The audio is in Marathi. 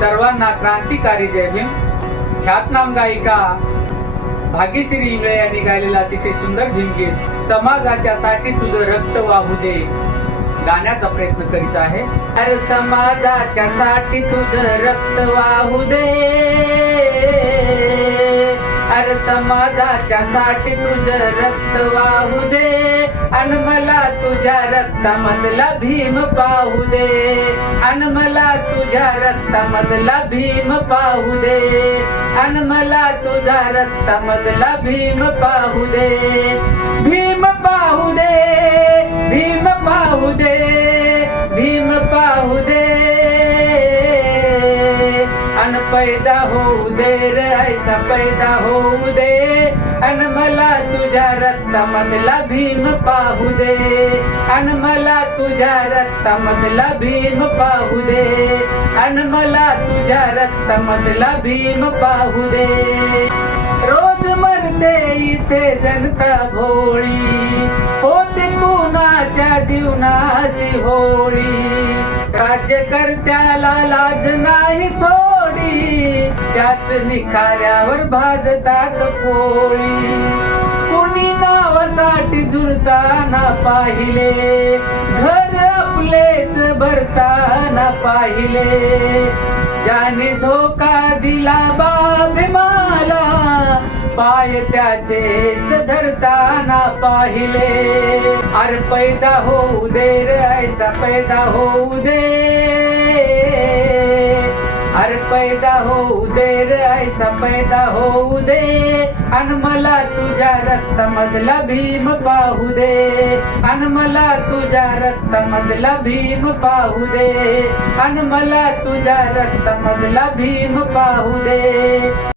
सर्वांना क्रांतिकारी जय भीम. ख्यातनाम गायिका भाग्यश्री इंगळे यांनी गायलेला अतिशय सुंदर भीमगीत समाजाच्या साठी तुझं रक्त वाहू दे गाण्याचा प्रयत्न करीत आहे. अरे समाजाच्या साठी तुझं रक्त वाहू दे. अरे समाजाच्या साठी तुझं रक्त वाहू दे. अन मला तुझ्या रक्तामधला भीम पाहू दे. अन मला तुझ्या रक्तामधला भीम पाहू दे. अन मला तुझ्या रक्तामधला भीम पाहू दे. भीम पाहू दे भीम पाहू दे भीम पाहू दे. अन पैदा होऊ दे रे ऐसा पैदा होऊ दे. अन मला तुझ्या रक्तामधला भीम पाहू दे. अन मला तुझ्या रक्तामधला भीम पाहू दे. अन मला तुझ्या रक्तामधला भीम पाहू दे. रोज मरते इथे जनता भोळी. होते कुणाच्या जीवनाची होळी. राज्यकर्त्याला लाज नाही थोडी त्याच निखाऱ्यावर भाजतात पोळी. कुणी नावासाठी झुरताना पाहिले घर आपलेच भरताना पाहिले. ज्याने धोका दिला बाभिमाला पाय त्याचेच धरताना पाहिले. अर पैदा होऊ दे रे ऐसा पैदा होऊ दे. अरे पैदा होऊ दे रे ऐसा पैदा होऊ दे अन मला तुझ्या रक्तामधला भीम पाहू दे। अन मला तुझ्या रक्तामधला भीम पाहू दे। अन मला तुझ्या रक्तामधला भीम पाहू दे।